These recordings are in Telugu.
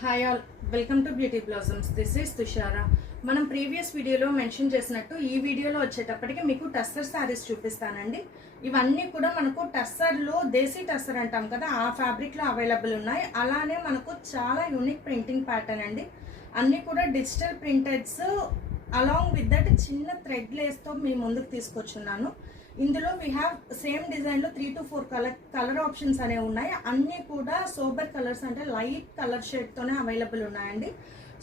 Hi all, welcome to beauty blossoms. This is Tushara. మనం ప్రీవియస్ వీడియోలో మెన్షన్ చేసినట్టు ఈ వీడియోలో వచ్చేటప్పటికి మీకు టస్సర్ శారీస్ చూపిస్తానండి. ఇవన్నీ కూడా మనకు టస్సర్లో దేశీ టస్సర్ అంటాం కదా, ఆ ఫ్యాబ్రిక్లో అవైలబుల్ ఉన్నాయి. అలానే మనకు చాలా యూనిక్ ప్రింటింగ్ ప్యాటర్న్ అండి. అన్నీ కూడా డిజిటల్ ప్రింటెడ్స్ అలాంగ్ విత్ దట్ చిన్న థ్రెడ్ లేస్తో మీ ముందుకు తీసుకొచ్చున్నాను. ఇందులో వీ హ్యావ్ సేమ్ డిజైన్లో 3 to 4 కలర్ ఆప్షన్స్ అనేవి ఉన్నాయి. అన్నీ కూడా సోబర్ కలర్స్, అంటే లైట్ కలర్ షేడ్తోనే అవైలబుల్ ఉన్నాయండి.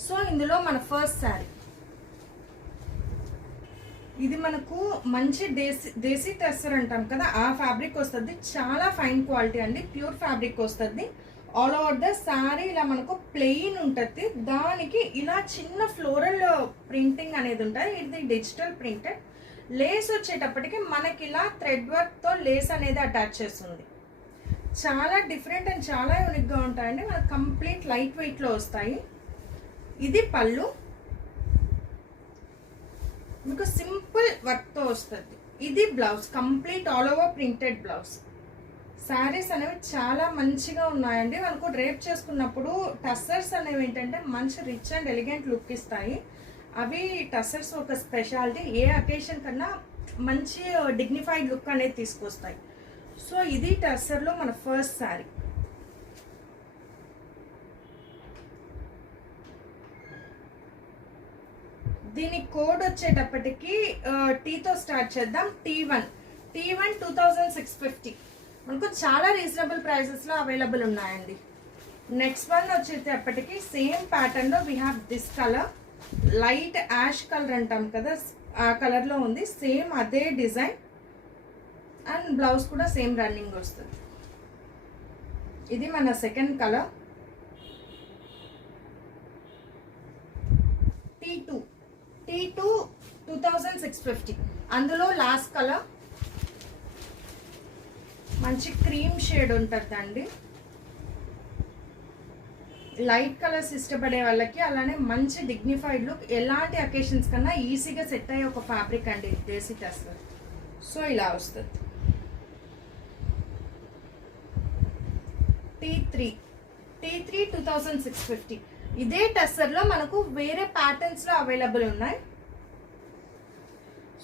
సో ఇందులో మన ఫస్ట్ శారీ, ఇది మనకు మంచి దేశీ టెస్సర్ అంటాం కదా, ఆ ఫ్యాబ్రిక్ వస్తుంది. చాలా ఫైన్ క్వాలిటీ అండి, ప్యూర్ ఫ్యాబ్రిక్ వస్తుంది. ఆల్ ఓవర్ ద శారీ ఇలా మనకు ప్లెయిన్ ఉంటుంది, దానికి ఇలా చిన్న ఫ్లోరల్ ప్రింటింగ్ అనేది ఉంటుంది. ఇది డిజిటల్ ప్రింటెడ్. లేస్ వచ్చేటప్పటికి మనకి ఇలా థ్రెడ్ వర్క్తో లేస్ అనేది అటాచ్ చేస్తుంది. చాలా డిఫరెంట్ అండ్ చాలా యూనిక్గా ఉంటాయండి. మనకు కంప్లీట్ లైట్ వెయిట్లో వస్తాయి. ఇది పళ్ళు, మీకు సింపుల్ వర్క్తో వస్తుంది. ఇది blouse, complete all over printed blouse. Saris అనేవి చాలా మంచిగా ఉన్నాయండి. మనకు డ్రేప్ చేసుకున్నప్పుడు టస్సర్స్ అనేవి ఏంటంటే మంచి రిచ్ అండ్ ఎలిగెంట్ లుక్ ఇస్తాయి. అవి టస్సర్స్ ఒక స్పెషాలిటీ, ఏ అకేషన్ కన్నా మంచి డిగ్నిఫైడ్ లుక్ అనేది తీసుకొస్తాయి. సో ఇది టస్సర్లో మన ఫస్ట్ శారీ. దీని కోడ్ వచ్చేటప్పటికి టీతో స్టార్ట్ చేద్దాం. T1 2650. మనకు చాలా రీజనబుల్ ప్రైసెస్లో అవైలబుల్ ఉన్నాయండి. నెక్స్ట్ వన్ వచ్చేటప్పటికి సేమ్ ప్యాటర్న్లో we have this colour, light ash colour అంటాం కదా, ఆ కలర్లో ఉంది. సేమ్ అదే డిజైన్ అండ్ బ్లౌజ్ కూడా సేమ్ రన్నింగ్ వస్తుంది. ఇది మన సెకండ్ కలర్. T2 2650. అందులో లాస్ట్ కలర్ మంచి క్రీమ్ షేడ్ ఉంటుందండి. లైట్ కలర్స్ ఇష్టపడే వాళ్ళకి, అలానే మంచి డిగ్నిఫైడ్ లుక్, ఎలాంటి అకేషన్స్ కన్నా ఈజీగా సెట్ అయ్యే ఒక ఫ్యాబ్రిక్ అండి దేశీ టస్సర్. సో ఇలా వస్తుంది. T3 2650. ఇదే టస్సర్లో మనకు వేరే ప్యాటర్న్స్లో అవైలబుల్ ఉన్నాయి.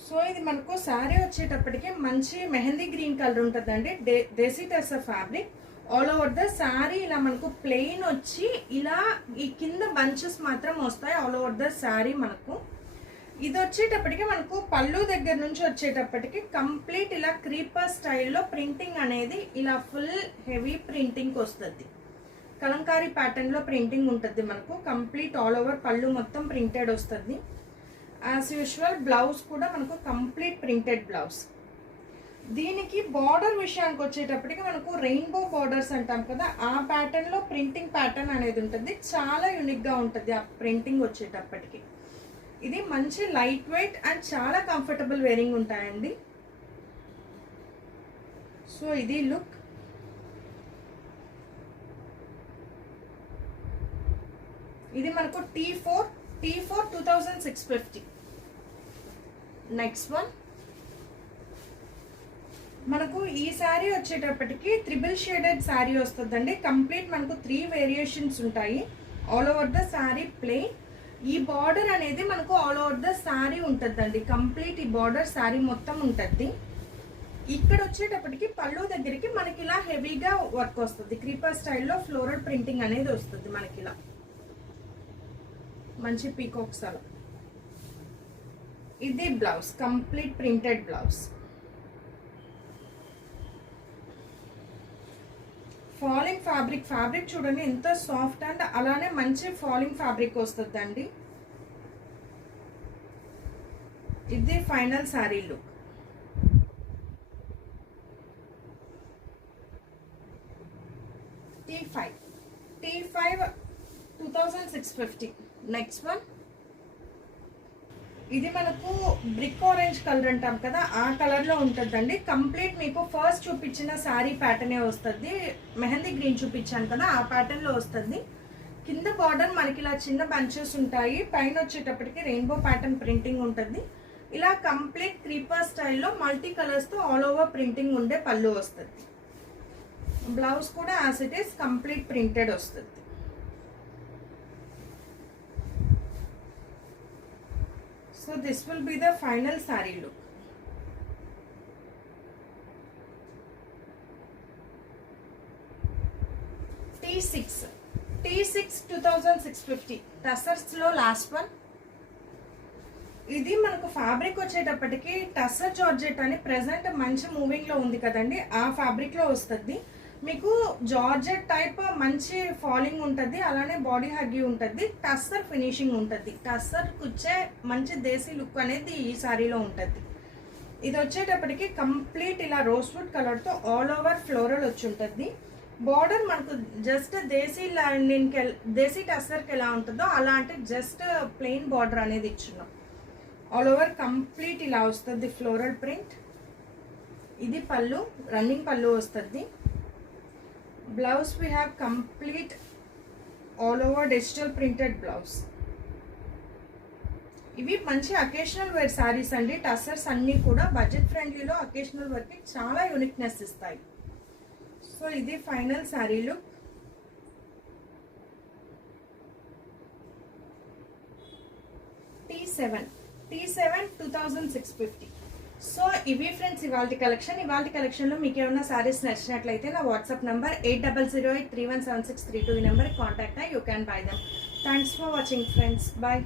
సో ఇది మనకు శారీ వచ్చేటప్పటికి మంచి మెహందీ గ్రీన్ కలర్ ఉంటుందండి, desi tussar fabric. All over the sari ఇలా మనకు ప్లెయిన్ వచ్చి ఇలా ఈ కింద బంచెస్ మాత్రం వస్తాయి ఆల్ ఓవర్ ద శారీ. మనకు ఇది వచ్చేటప్పటికి మనకు పళ్ళు దగ్గర నుంచి వచ్చేటప్పటికి కంప్లీట్ ఇలా క్రీపర్ స్టైల్లో ప్రింటింగ్ అనేది ఇలా ఫుల్ హెవీ ప్రింటింగ్ వస్తుంది. కలంకారీ ప్యాటర్న్లో ప్రింటింగ్ ఉంటుంది మనకు. కంప్లీట్ ఆల్ ఓవర్ పళ్ళు మొత్తం ప్రింటెడ్ వస్తుంది. యాజ్ యూజువల్ బ్లౌజ్ కూడా మనకు కంప్లీట్ ప్రింటెడ్ బ్లౌజ్. దీనికి బార్డర్ విషయానికి వచ్చేటప్పటికి మనకు రెయిన్బో బార్డర్స్ అంటాం కదా, ఆ ప్యాటర్న్లో ప్రింటింగ్ ప్యాటర్న్ అనేది ఉంటుంది. చాలా యూనిక్గా ఉంటుంది ఆ ప్రింటింగ్ వచ్చేటప్పటికి. ఇది మంచి లైట్ వెయిట్ అండ్ చాలా కంఫర్టబుల్ వేరింగ్ ఉంటాయండి. సో ఇది లుక్. ఇది మనకు T4 2650. నెక్స్ట్ వన్ మనకు ఈ శారీ వచ్చేటప్పటికి త్రిబుల్ షేడెడ్ శారీ వస్తుందండి. కంప్లీట్ మనకు 3 వేరియేషన్స్ ఉంటాయి. All over the sari plain. ఈ బార్డర్ అనేది మనకు ఆల్ ఓవర్ ద శారీ ఉంటుందండి. కంప్లీట్ ఈ బార్డర్ శారీ మొత్తం ఉంటుంది. ఇక్కడ వచ్చేటప్పటికి పళ్ళు దగ్గరికి మనకి ఇలా హెవీగా వర్క్ వస్తుంది. క్రీపర్ స్టైల్లో ఫ్లోరల్ ప్రింటింగ్ అనేది వస్తుంది మనకి ఇలా మంచి పీకాక్స్ అలా. ఇది blouse, complete printed blouse. Falling fabric చూడండి ఎంత సాఫ్ట్ అండ్ అలానే మంచి ఫాలింగ్ ఫ్యాబ్రిక్ వస్తుందండి. ఇది final sari look. T5 2650. Next one ఇది మనకు బ్రిక్ ఆరెంజ్ కలర్ అంటాం కదా, ఆ కలర్లో ఉంటుందండి. కంప్లీట్ మీకు ఫస్ట్ చూపించిన శారీ ప్యాటర్నే వస్తుంది. మెహందీ గ్రీన్ చూపించాను కదా, ఆ ప్యాటర్న్లో వస్తుంది. కింద బార్డర్ మనకి ఇలా చిన్న బంచెస్ ఉంటాయి. పైన వచ్చేటప్పటికి రెయిన్బో ప్యాటర్న్ ప్రింటింగ్ ఉంటుంది. ఇలా కంప్లీట్ క్రీపర్ స్టైల్లో మల్టీ కలర్స్తో ఆల్ ఓవర్ ప్రింటింగ్ ఉండే పళ్ళు వస్తుంది. బ్లౌజ్ కూడా as it is complete printed వస్తుంది. So this will be the final sari look. T6 2650 tussars లో లాస్ట్ వన్. ఇది మనకు ఫ్యాబ్రిక్ వచ్చేటప్పటికి టసర్ జార్జెట్ అని ప్రెసెంట్ మంచి మూవింగ్ లో ఉంది కదండి, ఆ ఫ్యాబ్రిక్ లో వస్తుంది. మీకు జార్జెట్ టైప్ మంచి ఫాలింగ్ ఉంటుంది, అలానే బాడీ హగ్గి ఉంటుంది, టస్సర్ ఫినిషింగ్ ఉంటుంది. టస్సర్ వచ్చే మంచి దేశీ లుక్ అనేది ఈ సారీలో ఉంటుంది. ఇది వచ్చేటప్పటికి కంప్లీట్ ఇలా రోస్వుడ్ కలర్ తో ఆల్ ఓవర్ ఫ్లోరల్ వచ్చి ఉంటుంది. బార్డర్ మనకు జస్ట్ దేశీ టస్సర్కి ఎలా ఉంటుందో అలాంటి జస్ట్ ప్లెయిన్ బార్డర్ అనేది ఇచ్చున్నాం. ఆల్ ఓవర్ కంప్లీట్ ఇలా వస్తుంది ఫ్లోరల్ ప్రింట్. ఇది పళ్ళు, రన్నింగ్ పళ్ళు వస్తుంది. Blouse we have complete all over digital printed blouse. ఇవి మంచి అకేషనల్ వేర్ సారీస్ అండి. టస్సర్స్ అన్నీ కూడా బడ్జెట్ ఫ్రెండ్లీలో అకేషనల్ వేర్కి చాలా యూనిక్నెస్ ఇస్తాయి. సో ఇది final sari look. T7 2650. So ఇవి ఫ్రెండ్స్ ఇవాళ కలెక్షన్లో మీకు ఏమైనా సారీస్ నచ్చినట్లయితే నా వాట్సాప్ నంబర్ 8008317632 ఈ నెంబర్కి కాంటాక్ట్ అయ్యి you can buy them. Thanks for watching friends. Bye.